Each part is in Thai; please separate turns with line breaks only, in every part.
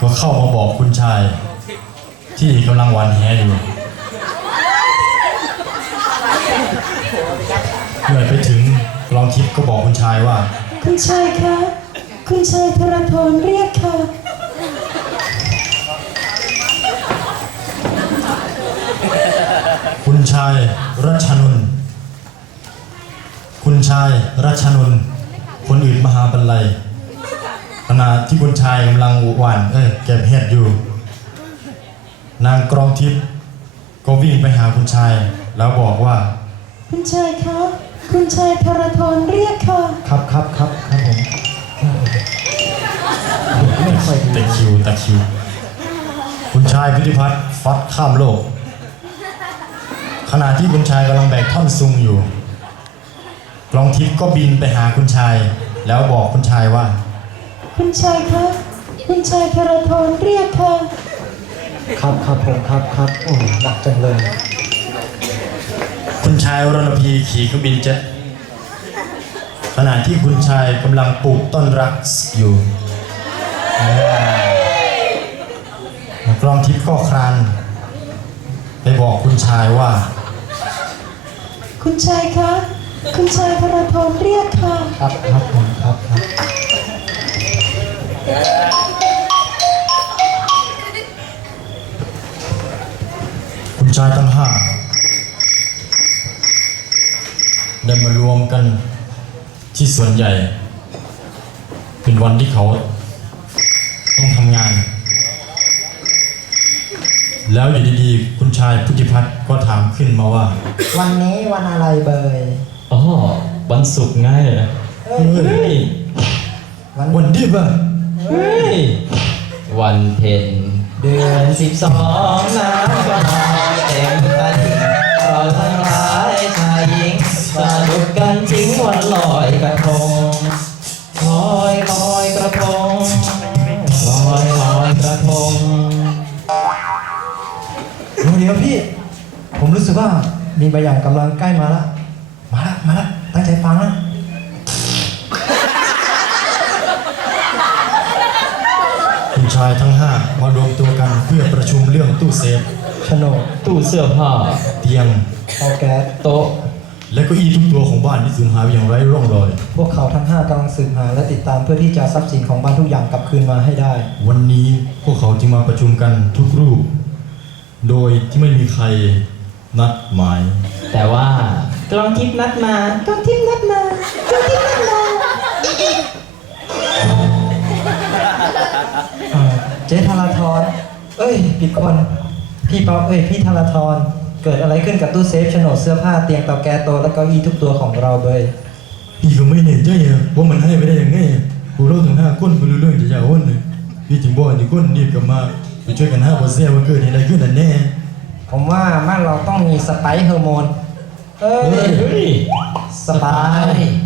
ก็เข้ามาบอกคุณชาย ที่กำลังวันแหอยู่เมื่อไปถึงกลองทิพย์ก็บอกคุณชายว่า
คุณชายคะ คุณชายธรพลเรียกค่ะ
คุณชายรัชนนท์คุณชายรัชนนท์คนอื่นมหาบรรลัย ขณะที่คุณชายกำลังหวานเอ้ยเก็บเห็ดอยู่ นางกรองทิพย์ก็วิ่งไปหาคุณชาย แล้วบอกว่า
คุณชายคะคุณชายธรพลเรียกค่ะ
ครับครับครับครับผมไม่ค่อยดี
ตะคริวตะคริว คุณชายพิธิพัฒน์ฟัดข้ามโลก ขณะที่คุณชายกำลังแบกท่อนซุงอยู่กลองทิพย์ก็บินไปหาคุณชาย แล้วบอกคุณชายว่า
คุณชายคะคุณชายธรพลเรียกค่ะ
ครับครับผมครับครับโอ้หนักจังเลย
คุณชายวรณพีขี่เครื่องบินเจ็ตขณะที่คุณชายกำลังปลูกต้นรักอยู่กลองทิพย์ก็ครานไปบอกคุณชายว่า
คุณชายคะ คุณชายธรพลเรียกค่ะ
ครับครับผมครับครับ
คุณชายทั้งห้าได้มารวมกันที่ส่วนใหญ่ เป็นวันที่เขาต้องทำงาน แล้วอยู่ดีๆ คุณชายพุทธิพัฒน์ก็ถามขึ้นมาว่า
วันนี้วันอะไรเบย
อ๋อวันศุกร์ไง
เอ้
เฮ้
ย
ย
วัน
วันดิบอะ
เฮ้ย วันเพ็ญ
เดือ
นสิบสองน้ำก็นองเต็มตลิ่งเราทั้งหลายชายหญิงสนุกกันจริงวันลอยกระทงลอยลอยกระทงลอยลอยกระทง
เดี๋ยวเดี๋ยวพี่ ผมรู้สึกว่ามีบางอย่างกำลังใกล้มาละมาละมาละตั้งใจฟังนะ
คุณชายทั้งห้ามารวมตัวกันเพื่อประชุมเรื่องตู้เซฟ
โฉนด
ตู้เสื้อผ้า
เตียง
เตาแก๊ส
โต๊ะ
และเก็อีทุกตัวของบ้านที่สูญหายไปอย่างไร้ร่องรอย
พวกเขาทั้งห้ากำลังสืบหาและติดตามเพื่อที่จะเอาทรัพย์สินของบ้านทุกอย่างกลับคืนมาให้ได้
วันนี้พวกเขาจึงมาประชุมกันทุกรูป โดยที่ไม่มีใครนัดหมาย
แต่ว่ากลองทิพย์นัดมา
กองทิพย์นัดมากองทิพย์นัดมา
เอ่อเจ๊ธาราธรเอ้ยผิดคน พี่ป๊อปเอ้ยพี่ธาราธรเกิดอะไรขึ้นกับตู้เซฟโฉนดเสื้อผ้าเตียงเตาแก๊สโต๊ะและเก้าอี้ทุกตัวของเราเบย
พี่ก็ไม่เห็นใจอะว่ามันให้ไปได้ยังไงกูเราถึงห้าคนไม่รู้เรื่องจะจะเอาวันเลยพี่จึงบอกที่คนรีบกลับมาไปช่วยกันห้าบอสเซ่ว่าเกิดเหตุอะไรขึ้นนั่นแน่
ผมว่าบ้านเราต้องมีสไปซ์เฮอร์โมน เอ้ย
เฮ้ย
สไปซ์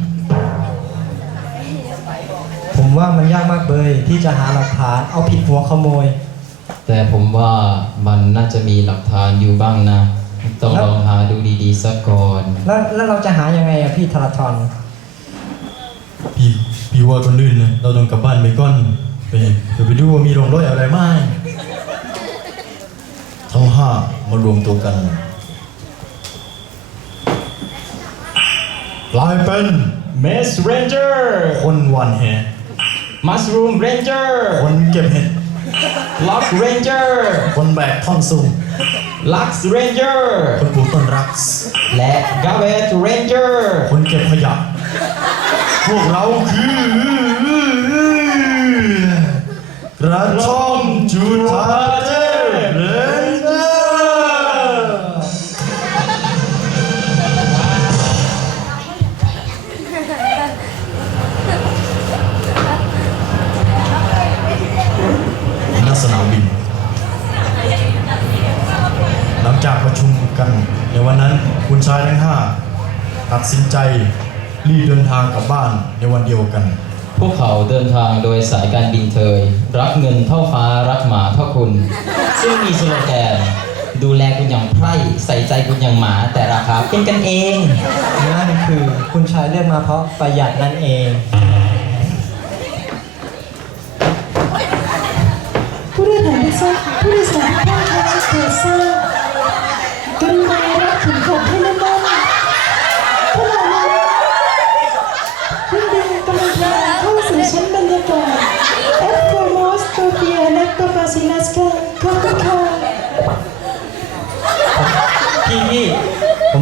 ผมว่ามันยากมากเบยที่จะหาหลักฐานเอาผิดหัวขโมย
แต่ผมว่ามันน่าจะมีหลักฐานอยู่บ้างนะ ต้องลองหาดูดีๆสักก่อน
แล้วแล้วเราจะหายังไงอะพี่ธาราธร
พี่พี่ว่าคนอื่นนะเราต้องกลับบ้านไปก่อนไปเดี๋ยวไปดูว่ามีร่องรอยอะไรไหมทั้งห้ามารวมตัวกันกลายเป็น
เมสเรนเจอร์
คนหวันแห
มัสรูมเรนเจอร์
คนเก็บเห็ด
ล็อกเรนเจอร์
คนแบกท่อนซุง
ลักซ์เรนเจอร์
คนปลูกต้นรัก
และกาเวตเรนเจอร์
คนเก็บขยะพวกเราคือกระท่อมจุฑา ตัดสินใจรีบเดินทางกลับบ้านในวันเดียวกัน
พวกเขาเดินทางโดยสายการบินเทย รักเงินเท่าฟ้ารักหมาเท่าคุณ ซึ่งมีสโลแกน ดูแลคุณอย่างไพร่ใส่ใจคุณอย่างหมาแต่ราคาเป็นกันเอง
นั่นคือคุณชายเลือกมาเพราะประหยัดนั่นเอง
ผู้โดยสารที่ทราบผู้โดยสารที่ท่านคะโปรดทราบกรุณารัดเข็มขัดให้แน่นๆข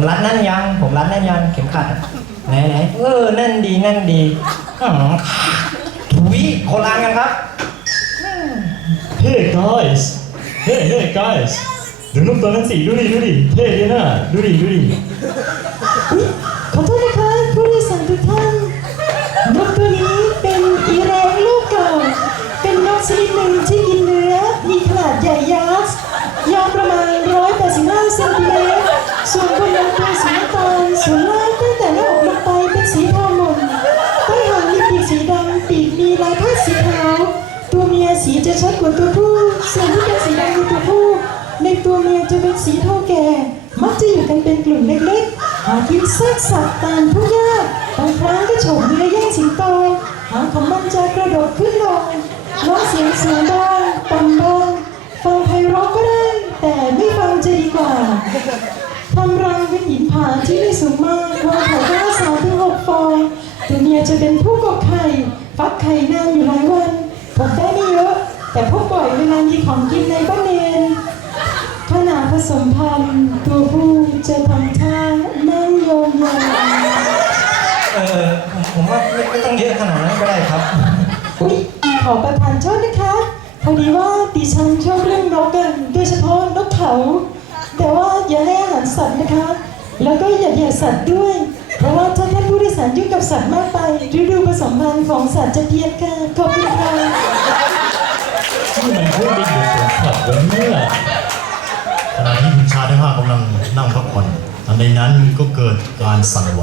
รัดแน่นยัง ผมรัดแน่นยังเข็มขัดไหนไหนเออแน่นดีแน่นดีอื้อหือถุยโคลานกันครับ
Hey guys Hey hey guys ดูนกตัวนั้นสิดูดิดูดิเท่ดีนะดูดิดูดิ
อุ๊ยขอโทษนะคะผู้โดยสารทุกท่านนกตัวนี้เป็นอีแรงลูกเก่าเป็นนกชนิดหนึ่งที่กินเนื้อ จะชัดกว่าตัวผู้ส่วนที่เป็นสีแดำคือตัวผู้ในตัวเมียจะเป็นสีเทาแก่ มักจะอยู่กันเป็นกลุ่มเล็กๆ หากินซากสัตว์ตามทุ่งหญ้าบางครั้งก็ฉบเนื้อแย่งสิงโต หาของมันจะกระโดดขึ้นลงร้องเสียงเสียงบ้างต่ำบ้างฟังไพเราะก็ได้ แต่ไม่ฟังจะดีกว่าทำรังเป็นหินผาที่ไม่สูงมากวางไข่ก็ละสามถึงหกฟองตัวเมียจะเป็นผู้กบไข่ฟักไข่นานอยู่หลายวันกบได้ไม่ แต่พบบ่อยเวลามีของกินในบ้านเนนขณะผสมพันธุ์ตัวผู้จะทำท่านั่งยองๆ
เออผมผมว่าไม่ไม่ต้องเยอะขนาดนั้นก็ได้ครับ
อุ๊ยขอประทานโทษนะคะพอดีว่าดิฉันชอบเรื่องนกกันโดยเฉพาะนกเขา แต่ว่าอย่าให้อาหารสัตว์นะคะ แล้วก็อย่าเหยียดสัตว์ด้วย เพราะว่าถ้าท่านผู้โดยสารยุ่งกับสัตว์มากไปฤดูผสมพันธุ์ของสัตว์จะเพี้ยนค่ะขอบคุณค่ะ
ที่มันพูดได้อยู่สวนสัตว์วันเมื่อขณะที่คุณชาทั้งห้ากำลังนั่งพักผ่อนในใดนั้นก็เกิดการสั่นไหว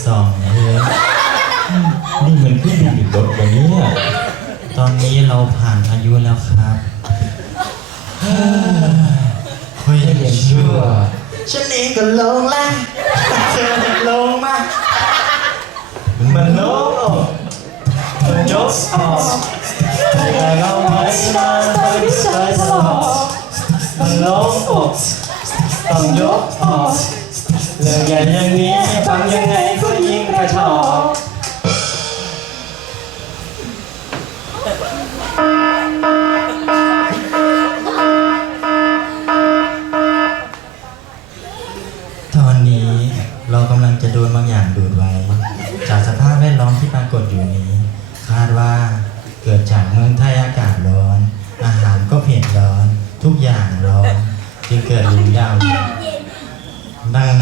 หนึ่งสองฮึบนี่
มันขึ้นบินหรือรถวันนี้
ตอนนี้เราผ่านพายุแล้วครับค่อย
เรียนชั่ว
ฉันเองก็ลงละเธอลงมา
มันโลกมันยกออกแต่เราไม่นานไปใจถลอกมันโลกอกต้องยกออก เรื่องใหญ่อย่างนี้ฟังยังไงก็ยิ่งกระชอก
ตอนนี้เรากำลังจะโดนบางอย่างดูดไว้ จากสภาพแวดล้อมที่ปรากฏอยู่นี้ คาดว่าเกิดจากเมืองไทยอากาศร้อน อาหารก็เผ็ดร้อน ทุกอย่างร้อน จึงเกิดลิงยาวดังนั้น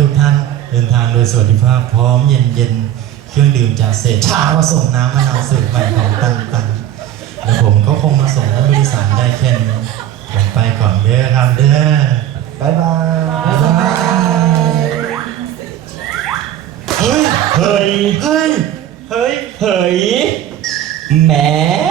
ทุกท่านเดินทางโดยสวัสดิภาพพร้อมเย็นเย็นๆเครื่องดื่มจากเศษชาผสมน้ำมะนาวสูตรใหม่ของตังตังแล้วผมก็คงมาส่งท่านผู้โดยสารได้แค่นี้ผมไปก่อนเด้อครับเด้อ
บายบาย
เฮ้ยเฮ้ยเฮ้ย
เฮ้ย
เฮ้ยแหม
ไม่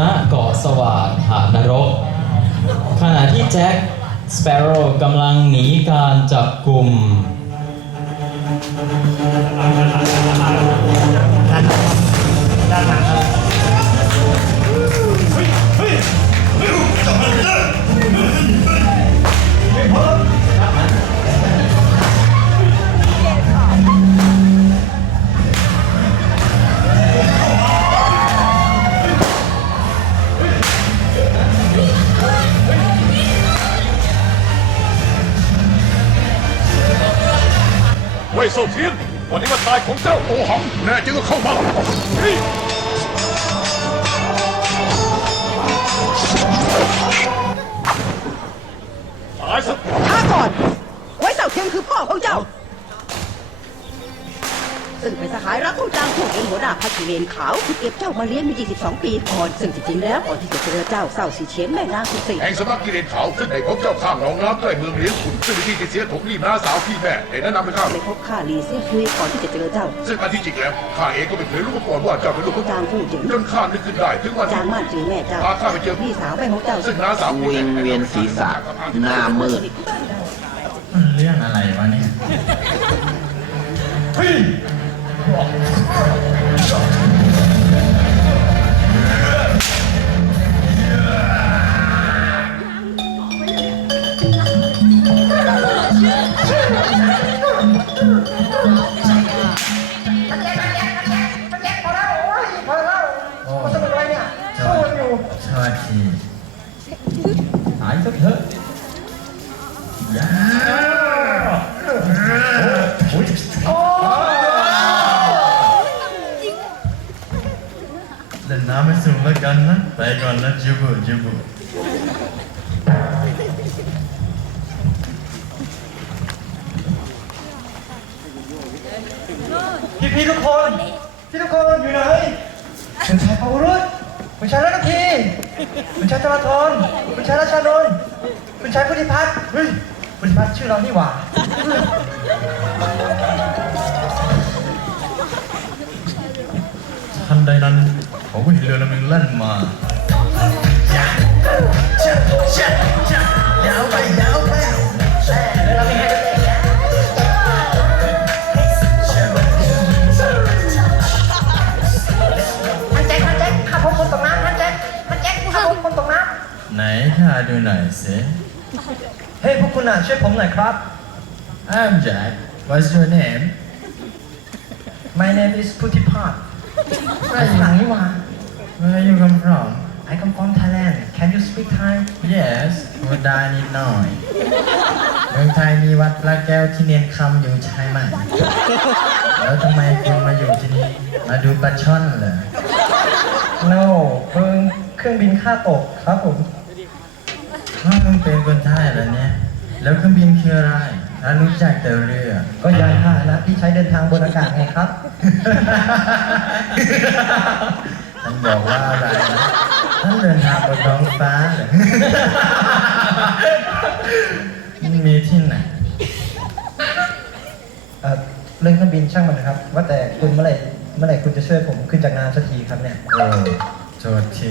ณเกาะสว่างหาดนรก ขณะที่แจ็คสเปโร่กำลังหนีการจับกลุ่ม
ด้านหลังครับ
เข
องเจ้าโอหังแน่จริงก็เข้ามาเฮ้ยตายซะ
ช้าก่อน ไว้เสาเทียมคือพ่อของเจ้า ซึ่งเป็นสหายรักของจางผู้เป็นหัวหน้าพักิเลนขาวที่เก็บเจ้ามาเลี้ยงมา22 ปีก่อน ซึ่งจริงๆแล้วก่อนที่จะเจอเจ้าเศร้าสีเฉียนแม่นางสุสี
แห่งสำนักกิเลนขาวซึ่งในของเจ้าข้างหนองน้ำใกล้เมืองเลี้ยงขุนซึ่งเป็นที่ที่เสียถงรีบน้าสาวพี่แม่เห็นแนะนำให้ข้า
ไปพบข้าลีเซียคุยก่อนที่จะเจอเจ้า
ซึ่งอันที่จริงแล้วข้าเองก็ไม่เคยรู้มาก่อนว่าเจ้าเป็นลูกของ
จางผู้หญิง
จนข้านึกขึ้นได้ถึงวัน
จา
ที่
งม่านจือแม่เจ้า
พาข้าไปเจอ
พี่สาวแม่ของเจ้า
ซึ่งน้าสาวพี่
วิง
แม่
เวียนศีรษะหน้ามืด
มันเรื่องอะไรวะเนี่ยเฮ้ยโอ้ สนุกอะไรเนี่ยสู้อยู่สวัสดีหายสักเถอะยา เล่นน้ำไม่สนุกแล้วกันนะไปก่อนนะจิบุจิบุ
พี่พี่ๆทุกคนพี่ทุกคนอยู่ไหนคุณชายพาวรุษคุณชายรัตทีคุณชายจราธรคุณชายราชานนท์คุณชายพุทธิพัฒน์เฮ้ยพุทธิพัฒน์ชื่อเรานี่หว่า
ทันใดนั้น ผมก็เห็นเรือลำนึ่งแล่นมา
ท่านแจ็คท่นแจ็คข้าพบนตกน้ำท่านแจ็คท่านแจ็คข้าพบนตกน้
ไหนข้าดูหน่อยสิำ
เฮ้ยพวกคุณอะช่วยผมหน่อยครับ
I'm Jack What's your name
My name is พุทธิพัฒน์ฝรั่งนี่หว่า
Where you come from
I come from Thailand Can you speak Thai
Yes พูดได้นิดหน่อย เมืองไทยมีวัดพระแก้วที่เนียนคำอยู่ใช่ไหม แล้วทำไมคุณมาอยู่ที่นี่ มาดูปลาช่อนเหรอ
No เพิ่งเครื่องบินค่าตกครับผม
ถ้ามึงเป็นคนไทยแล้วเนี่ย แล้วเครื่องบินคืออะไรถ้ารู้จักแต่เรือ
ก็ยานพาหนะที่ใช้เดินทางบนอากาศไงครับ
ท่านบอกว่าอะไรนะท่านเดินทางบนท้องฟ้าเหรอมันมีที่ไหน
เอ่อเรื่องเครื่องบินช่างมันนะครับ ว่าแต่คุณเมื่อไหร่เมื่อไหร่คุณจะช่วยผมขึ้นจากน้ำสักทีครับเนี่ย
โอ้โทษที